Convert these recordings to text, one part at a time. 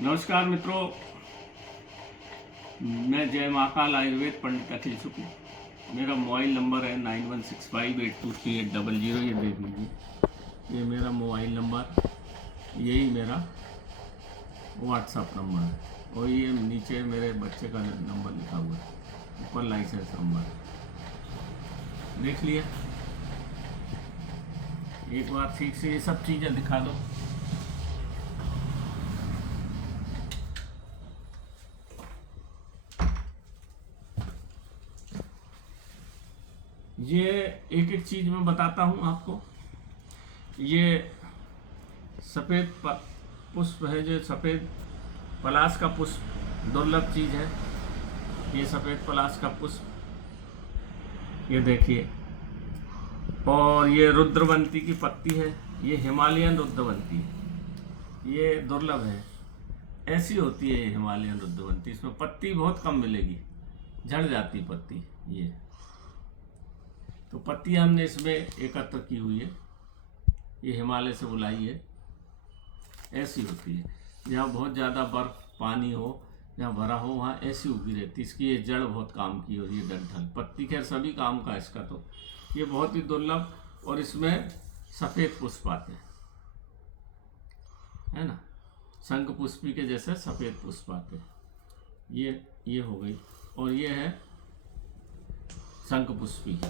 नमस्कार मित्रों, मैं जय महाकाल आयुर्वेद पंडित अखिल शुक्ल। मेरा मोबाइल नंबर है 9165823800। ये देख लीजिए, ये मेरा मोबाइल नंबर, यही मेरा व्हाट्सअप नंबर है और ये नीचे मेरे बच्चे का नंबर लिखा हुआ है, ऊपर लाइसेंस नंबर देख लिया। एक बार ठीक से ये सब चीज़ें दिखा दो। ये एक एक चीज़ मैं बताता हूँ आपको। ये सफ़ेद पुष्प है, जो सफ़ेद पलाश का पुष्प दुर्लभ चीज़ है। ये सफ़ेद पलाश का पुष्प, ये देखिए। और ये रुद्रवंती की पत्ती है, ये हिमालयन रुद्रवंती है, ये दुर्लभ है। ऐसी होती है हिमालयन रुद्रवंती, इसमें पत्ती बहुत कम मिलेगी, झड़ जाती पत्ती। ये तो पत्ती हमने इसमें एकत्र की हुई है, ये हिमालय से बुलाई है। ऐसी होती है, जहाँ बहुत ज़्यादा बर्फ पानी हो, जहाँ भरा हो, वहाँ ऐसी उगी रहती। इसकी ये जड़ बहुत काम की और ये डंठल पत्ती, खैर सभी काम का इसका। तो ये बहुत ही दुर्लभ, और इसमें सफ़ेद पुष्प आते हैं, है ना, शंख पुष्पी के जैसे सफ़ेद पुष्प आते हैं। ये हो गई। और ये है शंख पुष्पी,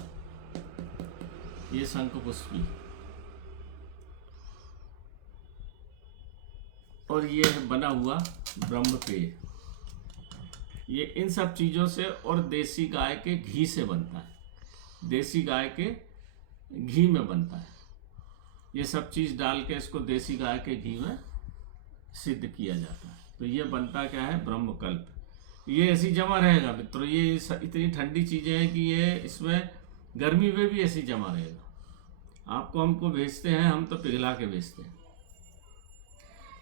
ये शंख पुष्पी। और ये है बना हुआ ब्रह्मपेय। ये इन सब चीज़ों से और देसी गाय के घी से बनता है, देसी गाय के घी में बनता है। ये सब चीज़ डाल के इसको देसी गाय के घी में सिद्ध किया जाता है। तो ये बनता क्या है, ब्रह्मकल्प। ये ऐसी जमा रहेगा मित्रों, ये इतनी ठंडी चीज़ें हैं कि ये इसमें गर्मी में भी ऐसी जमा रहेगा। आपको हमको भेजते हैं, हम तो पिघला के भेजते हैं।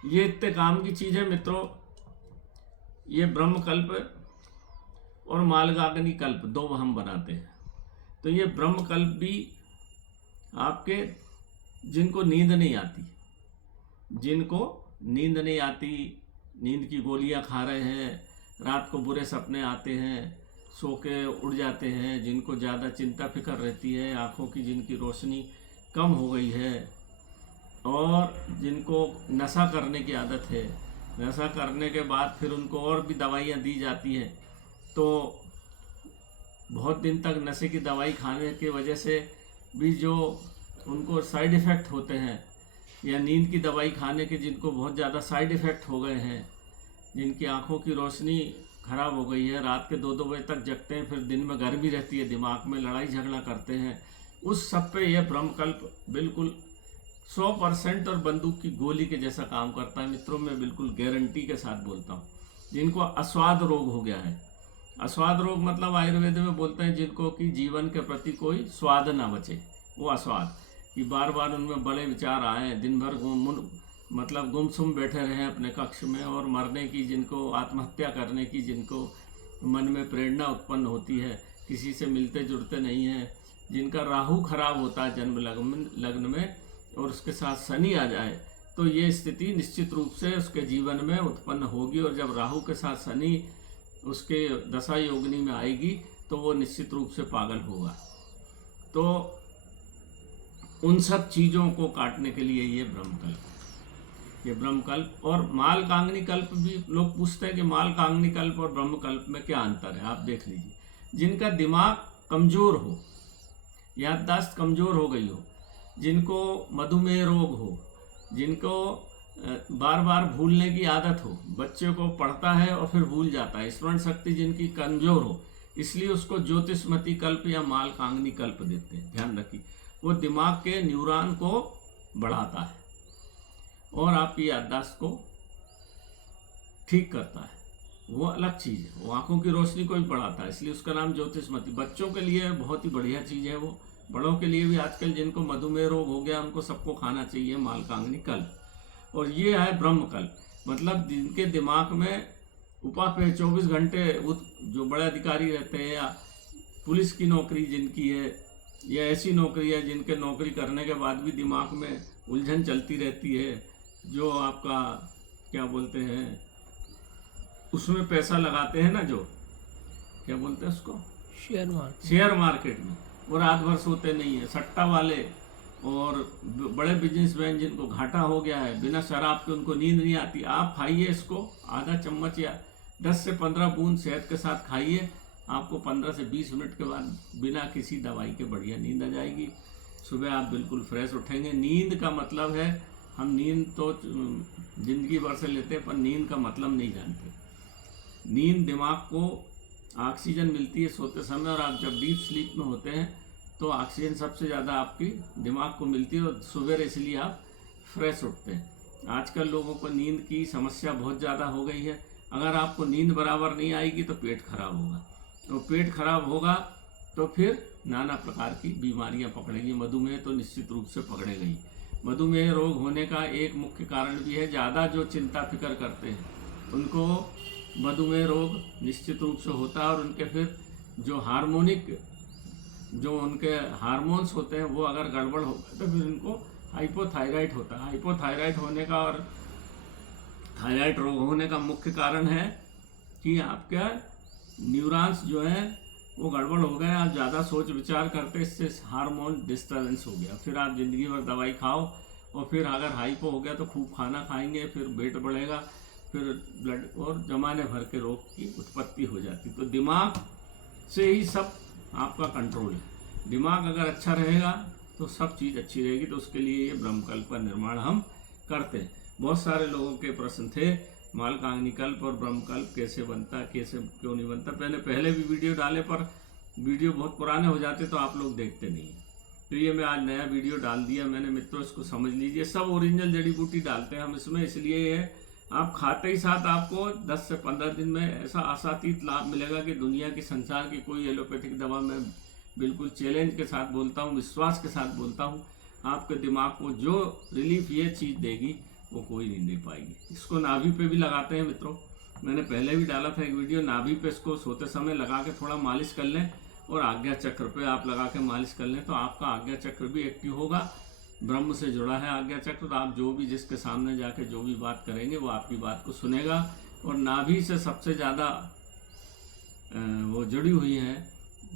ये इतने काम की चीज़ है मित्रों। ये ब्रह्मकल्प और मालगाग्नि कल्प दो हम बनाते हैं। तो ये ब्रह्मकल्प भी आपके जिनको नींद नहीं आती, जिनको नींद नहीं आती, नींद की गोलियां खा रहे हैं, रात को बुरे सपने आते हैं, सो के उड़ जाते हैं, जिनको ज़्यादा चिंता फिक्र रहती है, आँखों की जिनकी रोशनी कम हो गई है, और जिनको नशा करने की आदत है, नशा करने के बाद फिर उनको और भी दवाइयाँ दी जाती हैं, तो बहुत दिन तक नशे की दवाई खाने की वजह से भी जो उनको साइड इफ़ेक्ट होते हैं, या नींद की दवाई खाने के जिनको बहुत ज़्यादा साइड इफ़ेक्ट हो गए हैं, जिनकी आँखों की रोशनी ख़राब हो गई है, रात के 2-2 बजे तक जगते हैं, फिर दिन में गर्मी रहती है, दिमाग में लड़ाई झगड़ा करते हैं, उस सब पे यह ब्रह्मकल्प बिल्कुल 100% और बंदूक की गोली के जैसा काम करता है मित्रों। मैं बिल्कुल गारंटी के साथ बोलता हूँ। जिनको अस्वाद रोग हो गया है, अस्वाद रोग मतलब आयुर्वेद में बोलते हैं जिनको कि जीवन के प्रति कोई स्वाद ना बचे, वो अस्वाद, कि बार बार उनमें बड़े विचार आए, दिन भर गुमसुम बैठे रहें अपने कक्ष में, और मरने की, जिनको आत्महत्या करने की, जिनको मन में प्रेरणा उत्पन्न होती है, किसी से मिलते जुड़ते नहीं हैं, जिनका राहु खराब होता है जन्म लग्न में, और उसके साथ शनि आ जाए, तो ये स्थिति निश्चित रूप से उसके जीवन में उत्पन्न होगी। और जब राहु के साथ शनि उसके दशा योगिनी में आएगी, तो वो निश्चित रूप से पागल होगा। तो उन सब चीज़ों को काटने के लिए ये ब्रह्मकल्प और मालकांगनी कल्प भी लोग पूछते हैं कि मालकांगनी कल्प और ब्रह्मकल्प में क्या अंतर है। आप देख लीजिए, जिनका दिमाग कमज़ोर हो, याददाश्त कमज़ोर हो गई हो, जिनको मधुमेह रोग हो, जिनको बार बार भूलने की आदत हो, बच्चे को पढ़ता है और फिर भूल जाता है, स्मरण शक्ति जिनकी कमज़ोर हो, इसलिए उसको ज्योतिषमती कल्प या मालकांगनी कल्प देते हैं। ध्यान रखिए, वो दिमाग के न्यूरॉन को बढ़ाता है और आपकी याददाश्त को ठीक करता है, वो अलग चीज़ है। वो आँखों की रोशनी को भी बढ़ाता है, इसलिए उसका नाम ज्योतिषमती। बच्चों के लिए बहुत ही बढ़िया चीज़ है वो, बड़ों के लिए भी आजकल जिनको मधुमेह रोग हो गया उनको सबको खाना चाहिए मालकांगनी कल्प। और ये है ब्रह्मकल्प, मतलब जिनके दिमाग में उपापेय 24 घंटे, जो बड़े अधिकारी रहते हैं, या पुलिस की नौकरी जिनकी है, या ऐसी नौकरी है जिनके नौकरी करने के बाद भी दिमाग में उलझन चलती रहती है, जो आपका क्या बोलते हैं, उसमें पैसा लगाते हैं ना, जो क्या बोलते हैं उसको, शेयर मार्केट में, वो रात भर सोते नहीं है। सट्टा वाले और बड़े बिजनेसमैन जिनको घाटा हो गया है, बिना शराब के उनको नींद नहीं आती। आप खाइए इसको, आधा चम्मच या 10 से 15 बूंद शहद के साथ खाइए, आपको 15 से 20 मिनट के बाद बिना किसी दवाई के बढ़िया नींद आ जाएगी। सुबह आप बिल्कुल फ्रेश उठेंगे। नींद का मतलब है, हम नींद तो जिंदगी भर से लेते हैं, पर नींद का मतलब नहीं जानते। नींद दिमाग को ऑक्सीजन मिलती है सोते समय, और आप जब डीप स्लीप में होते हैं तो ऑक्सीजन सबसे ज़्यादा आपकी दिमाग को मिलती है, और सुबह इसलिए आप फ्रेश उठते हैं। आजकल लोगों को नींद की समस्या बहुत ज़्यादा हो गई है। अगर आपको नींद बराबर नहीं आएगी तो पेट खराब होगा, तो पेट खराब होगा तो फिर नाना प्रकार की बीमारियां पकड़ेगी। मधुमेह तो निश्चित रूप से पकड़ेगा ही। मधुमेह रोग होने का एक मुख्य कारण भी है, ज़्यादा जो चिंता फिक्र करते हैं उनको मधुमेह रोग निश्चित रूप से होता है। और उनके फिर जो उनके हार्मोन्स होते हैं वो अगर गड़बड़ हो गए तो फिर उनको हाइपोथायराइड होता है। हाइपोथायराइड होने का और थायराइड रोग होने का मुख्य कारण है कि आपका न्यूरॉन्स जो है वो गड़बड़ हो गए, आप ज़्यादा सोच विचार करते, इससे हार्मोन डिस्टर्बेंस हो गया। फिर आप ज़िंदगी भर दवाई खाओ, और फिर अगर हाइपो हो गया तो खूब खाना खाएंगे, फिर वेट बढ़ेगा, फिर ब्लड और जमाने भर के रोग की उत्पत्ति हो जाती। तो दिमाग से ही सब आपका कंट्रोल है। दिमाग अगर अच्छा रहेगा तो सब चीज़ अच्छी रहेगी। तो उसके लिए ये ब्रह्मकल्प का निर्माण हम करते हैं। बहुत सारे लोगों के प्रश्न थे, मालकांगनिकल्प और ब्रह्मकल्प कैसे बनता, कैसे क्यों नहीं बनता। पहले भी वीडियो डाले, पर वीडियो बहुत पुराने हो जाते तो आप लोग देखते नहीं। तो ये मैं आज नया वीडियो डाल दिया मैंने। मित्रों, इसको समझ लीजिए, सब ओरिजिनल जड़ी बूटी डालते हैं हम इसमें, इसलिए ये आप खाते ही साथ आपको 10 से 15 दिन में ऐसा आशातीत लाभ मिलेगा कि दुनिया की, संसार की कोई एलोपैथिक दवा मैं बिल्कुल चैलेंज के साथ बोलता हूँ, विश्वास के साथ बोलता हूँ, आपके दिमाग को जो रिलीफ ये चीज़ देगी वो कोई नहीं दे पाएगी। इसको नाभि पे भी लगाते हैं मित्रों, मैंने पहले भी डाला था एक वीडियो। नाभि पे इसको सोते समय लगा के थोड़ा मालिश कर लें, और आज्ञा चक्र पे आप लगा के मालिश कर लें तो आपका आज्ञा चक्र भी एक्टिव होगा। ब्रह्म से जुड़ा है आज्ञा चक्र, तो आप जो भी जिसके सामने जाके जो भी बात करेंगे वो आपकी बात को सुनेगा। और नाभि से सबसे ज़्यादा वो जुड़ी हुई है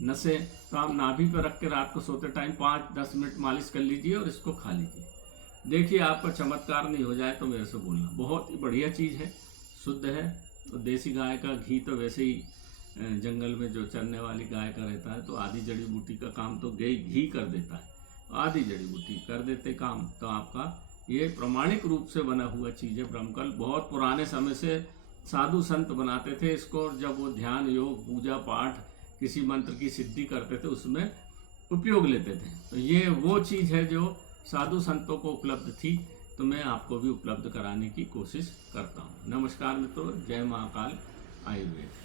नसें, तो आप नाभि पर रख के रात को सोते टाइम 5-10 मिनट मालिश कर लीजिए और इसको खा लीजिए। देखिए आपका चमत्कार नहीं हो जाए तो मेरे से बोलना। बहुत ही बढ़िया चीज़ है, शुद्ध है। तो देसी गाय का घी तो वैसे ही जंगल में जो चरने वाली गाय का रहता है, तो आधी जड़ी बूटी का काम तो घी कर देता है, आधी जड़ी बूटी कर देते काम। तो आपका ये प्रमाणिक रूप से बना हुआ चीज़ है ब्रह्मकल्प। बहुत पुराने समय से साधु संत बनाते थे इसको, और जब वो ध्यान, योग, पूजा पाठ, किसी मंत्र की सिद्धि करते थे उसमें उपयोग लेते थे। तो ये वो चीज़ है जो साधु संतों को उपलब्ध थी, तो मैं आपको भी उपलब्ध कराने की कोशिश करता हूँ। नमस्कार मित्रों, जय महाकाल आयुर्वेद।